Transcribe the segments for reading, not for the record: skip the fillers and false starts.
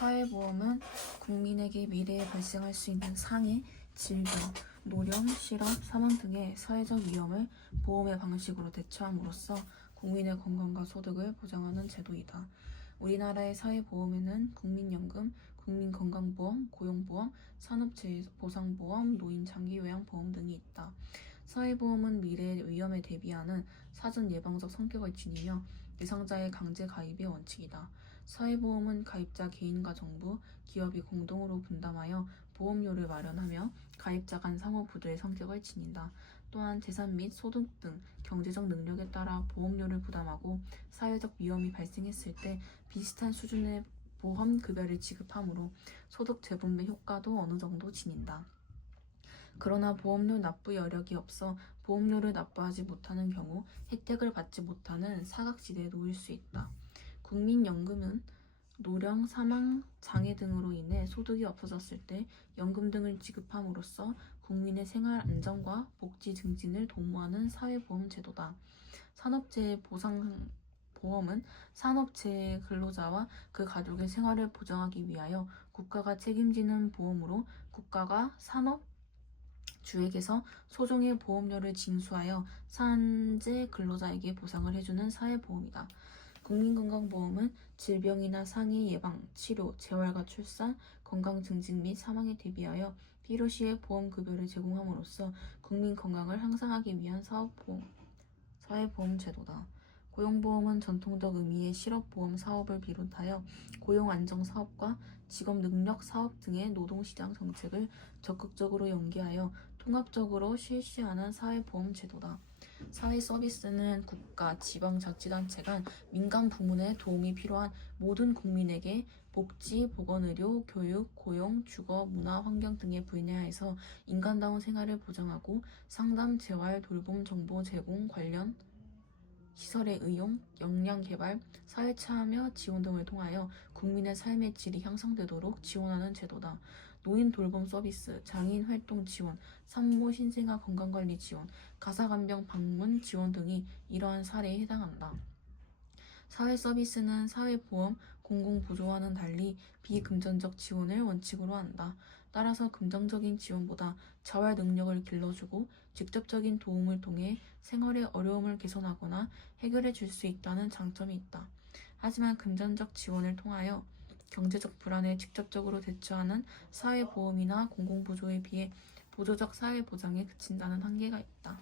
사회보험은 국민에게 미래에 발생할 수 있는 상해, 질병, 노령, 실업, 사망 등의 사회적 위험을 보험의 방식으로 대처함으로써 국민의 건강과 소득을 보장하는 제도이다. 우리나라의 사회보험에는 국민연금, 국민건강보험, 고용보험, 산업재해보상보험, 노인장기요양보험 등이 있다. 사회보험은 미래의 위험에 대비하는 사전 예방적 성격을 지니며 대상자의 강제 가입의 원칙이다. 사회보험은 가입자 개인과 정부, 기업이 공동으로 분담하여 보험료를 마련하며 가입자 간 상호부도의 성격을 지닌다. 또한 재산 및 소득 등 경제적 능력에 따라 보험료를 부담하고 사회적 위험이 발생했을 때 비슷한 수준의 보험 급여를 지급하므로 소득 재분배 효과도 어느 정도 지닌다. 그러나 보험료 납부 여력이 없어 보험료를 납부하지 못하는 경우 혜택을 받지 못하는 사각지대에 놓일 수 있다. 국민연금은 노령, 사망, 장애 등으로 인해 소득이 없어졌을 때 연금 등을 지급함으로써 국민의 생활 안정과 복지 증진을 도모하는 사회보험 제도다. 산업재해보상보험은 산업재해 근로자와 그 가족의 생활을 보장하기 위하여 국가가 책임지는 보험으로 국가가 산업주에게서 소정의 보험료를 징수하여 산재 근로자에게 보상을 해주는 사회보험이다. 국민건강보험은 질병이나 상해 예방, 치료, 재활과 출산, 건강 증진 및 사망에 대비하여 필요시에 보험급여를 제공함으로써 국민 건강을 향상하기 위한 사회보험 제도다. 고용보험은 전통적 의미의 실업보험 사업을 비롯하여 고용안정사업과 직업능력사업 등의 노동시장 정책을 적극적으로 연계하여 통합적으로 실시하는 사회보험 제도다. 사회서비스는 국가, 지방자치단체 간 민간 부문의 도움이 필요한 모든 국민에게 복지, 보건의료, 교육, 고용, 주거, 문화, 환경 등의 분야에서 인간다운 생활을 보장하고 상담, 재활, 돌봄, 정보 제공, 관련 시설의 의용, 역량 개발, 사회 참여 지원 등을 통하여 국민의 삶의 질이 향상되도록 지원하는 제도다. 노인 돌봄 서비스, 장애인 활동 지원, 산모 신생아 건강관리 지원, 가사간병 방문 지원 등이 이러한 사례에 해당한다. 사회 서비스는 사회보험, 공공보조와는 달리 비금전적 지원을 원칙으로 한다. 따라서 금전적인 지원보다 자활 능력을 길러주고 직접적인 도움을 통해 생활의 어려움을 개선하거나 해결해 줄 수 있다는 장점이 있다. 하지만 금전적 지원을 통하여 경제적 불안에 직접적으로 대처하는 사회보험이나 공공보조에 비해 보조적 사회보장에 그친다는 한계가 있다.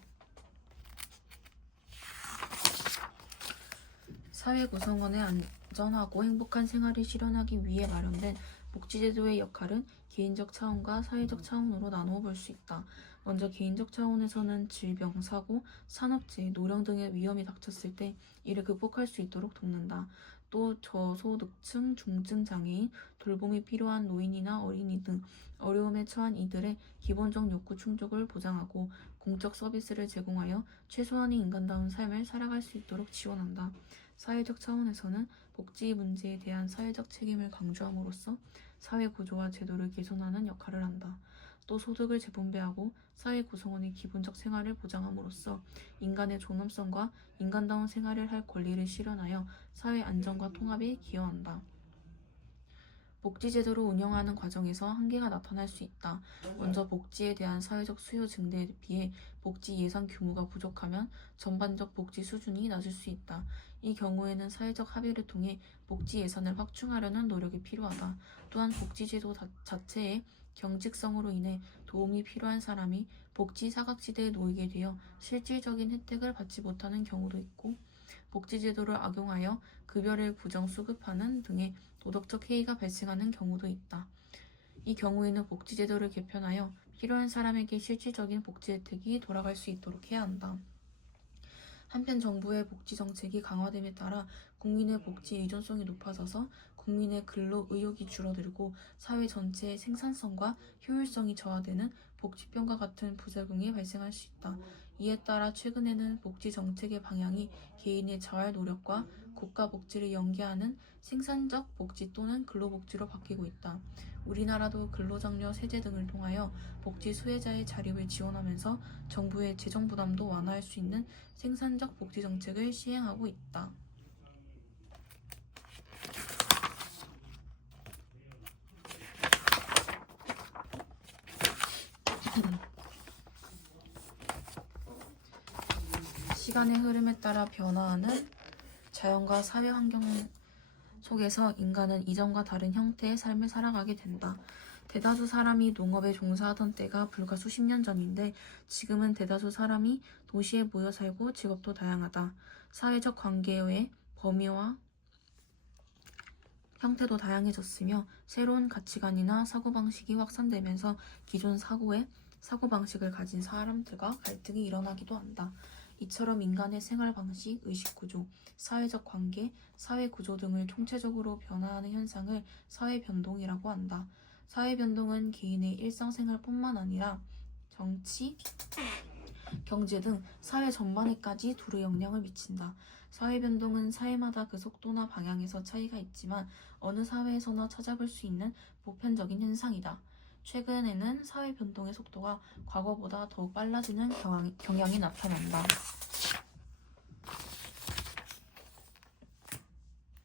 사회 구성원의 안전하고 행복한 생활을 실현하기 위해 마련된 복지제도의 역할은 개인적 차원과 사회적 차원으로 나누어 볼 수 있다. 먼저 개인적 차원에서는 질병, 사고, 산업재해, 노령 등의 위험이 닥쳤을 때 이를 극복할 수 있도록 돕는다. 또 저소득층, 중증 장애인, 돌봄이 필요한 노인이나 어린이 등 어려움에 처한 이들의 기본적 욕구 충족을 보장하고 공적 서비스를 제공하여 최소한의 인간다운 삶을 살아갈 수 있도록 지원한다. 사회적 차원에서는 복지 문제에 대한 사회적 책임을 강조함으로써 사회 구조와 제도를 개선하는 역할을 한다. 또 소득을 재분배하고 사회 구성원의 기본적 생활을 보장함으로써 인간의 존엄성과 인간다운 생활을 할 권리를 실현하여 사회 안정과 통합에 기여한다. 복지제도를 운영하는 과정에서 한계가 나타날 수 있다. 먼저 복지에 대한 사회적 수요 증대에 비해 복지 예산 규모가 부족하면 전반적 복지 수준이 낮을 수 있다. 이 경우에는 사회적 합의를 통해 복지 예산을 확충하려는 노력이 필요하다. 또한 복지제도 자체의 경직성으로 인해 도움이 필요한 사람이 복지 사각지대에 놓이게 되어 실질적인 혜택을 받지 못하는 경우도 있고 복지제도를 악용하여 급여를 부정 수급하는 등의 도덕적 해이가 발생하는 경우도 있다. 이 경우에는 복지제도를 개편하여 필요한 사람에게 실질적인 복지 혜택이 돌아갈 수 있도록 해야 한다. 한편 정부의 복지 정책이 강화됨에 따라 국민의 복지 의존성이 높아져서 국민의 근로 의욕이 줄어들고 사회 전체의 생산성과 효율성이 저하되는 복지병과 같은 부작용이 발생할 수 있다. 이에 따라 최근에는 복지 정책의 방향이 개인의 자활 노력과 국가 복지를 연계하는 생산적 복지 또는 근로복지로 바뀌고 있다. 우리나라도 근로장려 세제 등을 통하여 복지 수혜자의 자립을 지원하면서 정부의 재정 부담도 완화할 수 있는 생산적 복지 정책을 시행하고 있다. 시간의 흐름에 따라 변화하는 자연과 사회 환경 속에서 인간은 이전과 다른 형태의 삶을 살아가게 된다. 대다수 사람이 농업에 종사하던 때가 불과 수십 년 전인데 지금은 대다수 사람이 도시에 모여 살고 직업도 다양하다. 사회적 관계의 범위와 형태도 다양해졌으며 새로운 가치관이나 사고방식이 확산되면서 기존 사고방식을 가진 사람들과 갈등이 일어나기도 한다. 이처럼 인간의 생활방식, 의식구조, 사회적 관계, 사회구조 등을 총체적으로 변화하는 현상을 사회변동이라고 한다. 사회변동은 개인의 일상생활뿐만 아니라 정치, 경제 등 사회 전반에까지 두루 영향을 미친다. 사회변동은 사회마다 그 속도나 방향에서 차이가 있지만 어느 사회에서나 찾아볼 수 있는 보편적인 현상이다. 최근에는 사회변동의 속도가 과거보다 더욱 빨라지는 경향이 나타난다.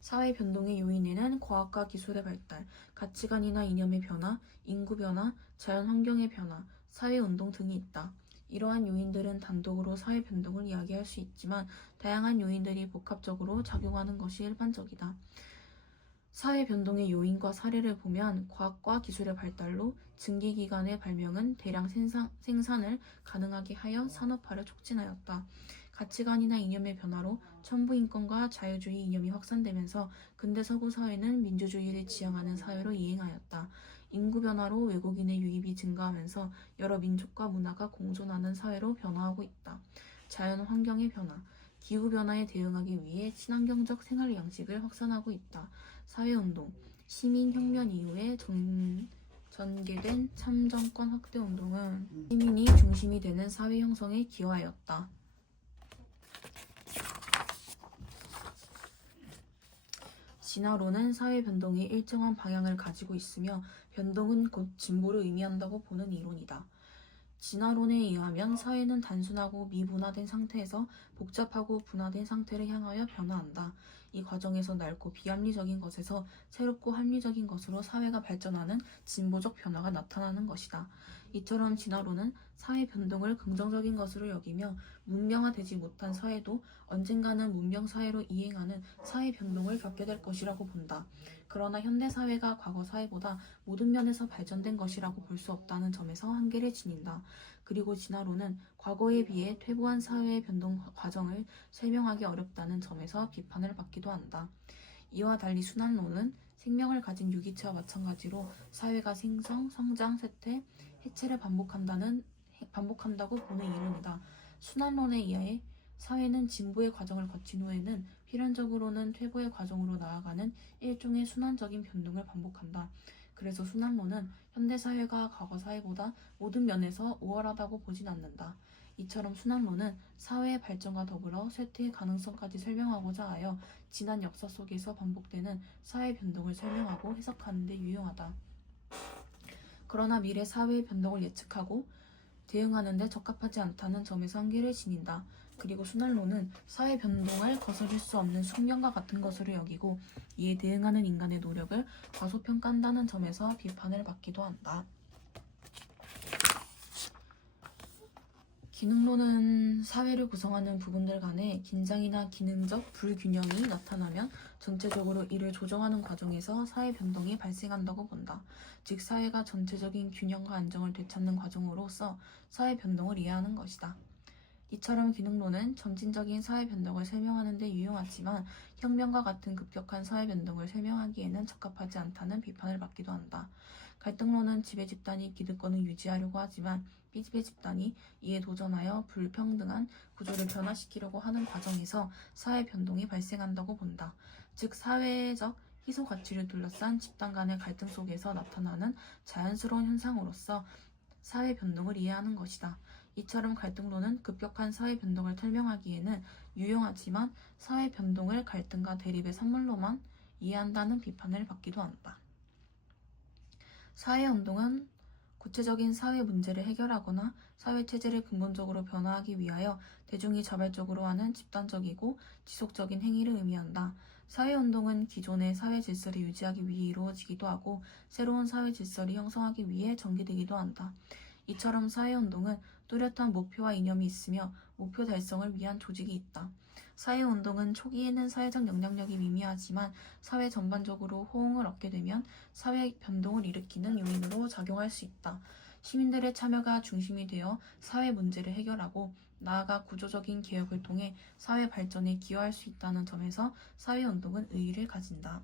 사회변동의 요인에는 과학과 기술의 발달, 가치관이나 이념의 변화, 인구 변화, 자연환경의 변화, 사회운동 등이 있다. 이러한 요인들은 단독으로 사회변동을 이야기할 수 있지만 다양한 요인들이 복합적으로 작용하는 것이 일반적이다. 사회변동의 요인과 사례를 보면 과학과 기술의 발달로 증기기관의 발명은 대량 생산을 가능하게 하여 산업화를 촉진하였다. 가치관이나 이념의 변화로 천부인권과 자유주의 이념이 확산되면서 근대 서구 사회는 민주주의를 지향하는 사회로 이행하였다. 인구 변화로 외국인의 유입이 증가하면서 여러 민족과 문화가 공존하는 사회로 변화하고 있다. 자연 환경의 변화, 기후 변화에 대응하기 위해 친환경적 생활 양식을 확산하고 있다. 사회운동, 시민혁명 이후에 전개된 참정권 확대 운동은 시민이 중심이 되는 사회 형성에 기여하였다. 진화론은 사회 변동이 일정한 방향을 가지고 있으며 변동은 곧 진보를 의미한다고 보는 이론이다. 진화론에 의하면 사회는 단순하고 미분화된 상태에서 복잡하고 분화된 상태를 향하여 변화한다. 이 과정에서 넓고 비합리적인 것에서 새롭고 합리적인 것으로 사회가 발전하는 진보적 변화가 나타나는 것이다. 이처럼 진화론은 사회 변동을 긍정적인 것으로 여기며 문명화되지 못한 사회도 언젠가는 문명사회로 이행하는 사회 변동을 겪게 될 것이라고 본다. 그러나 현대사회가 과거 사회보다 모든 면에서 발전된 것이라고 볼 수 없다는 점에서 한계를 지닌다. 그리고 진화론은 과거에 비해 퇴보한 사회의 변동 과정을 설명하기 어렵다는 점에서 비판을 받기도 한다. 이와 달리 순환론은 생명을 가진 유기체와 마찬가지로 사회가 생성, 성장, 쇠퇴, 해체를 반복한다고 보는 이론이다. 순환론에 의해 사회는 진보의 과정을 거친 후에는 필연적으로는 퇴보의 과정으로 나아가는 일종의 순환적인 변동을 반복한다. 그래서 순환론은 현대사회가 과거사회보다 모든 면에서 우월하다고 보진 않는다. 이처럼 순환론은 사회의 발전과 더불어 쇠퇴의 가능성까지 설명하고자 하여 지난 역사 속에서 반복되는 사회 변동을 설명하고 해석하는 데 유용하다. 그러나 미래 사회의 변동을 예측하고 대응하는 데 적합하지 않다는 점에서 한계를 지닌다. 그리고 순환론은 사회 변동을 거스를 수 없는 숙명과 같은 것으로 여기고 이에 대응하는 인간의 노력을 과소평가한다는 점에서 비판을 받기도 한다. 기능론은 사회를 구성하는 부분들 간에 긴장이나 기능적 불균형이 나타나면 전체적으로 이를 조정하는 과정에서 사회 변동이 발생한다고 본다. 즉 사회가 전체적인 균형과 안정을 되찾는 과정으로서 사회 변동을 이해하는 것이다. 이처럼 기능론은 점진적인 사회 변동을 설명하는 데 유용하지만 혁명과 같은 급격한 사회 변동을 설명하기에는 적합하지 않다는 비판을 받기도 한다. 갈등론은 지배 집단이 기득권을 유지하려고 하지만 비지배 집단이 이에 도전하여 불평등한 구조를 변화시키려고 하는 과정에서 사회 변동이 발생한다고 본다. 즉 사회적 희소 가치를 둘러싼 집단 간의 갈등 속에서 나타나는 자연스러운 현상으로서 사회 변동을 이해하는 것이다. 이처럼 갈등론은 급격한 사회 변동을 설명하기에는 유용하지만 사회 변동을 갈등과 대립의 산물로만 이해한다는 비판을 받기도 한다. 사회운동은 구체적인 사회 문제를 해결하거나 사회 체제를 근본적으로 변화하기 위하여 대중이 자발적으로 하는 집단적이고 지속적인 행위를 의미한다. 사회운동은 기존의 사회 질서를 유지하기 위해 이루어지기도 하고 새로운 사회 질서를 형성하기 위해 전개되기도 한다. 이처럼 사회운동은 뚜렷한 목표와 이념이 있으며 목표 달성을 위한 조직이 있다. 사회운동은 초기에는 사회적 영향력이 미미하지만 사회 전반적으로 호응을 얻게 되면 사회 변동을 일으키는 요인으로 작용할 수 있다. 시민들의 참여가 중심이 되어 사회 문제를 해결하고 나아가 구조적인 개혁을 통해 사회 발전에 기여할 수 있다는 점에서 사회운동은 의의를 가진다.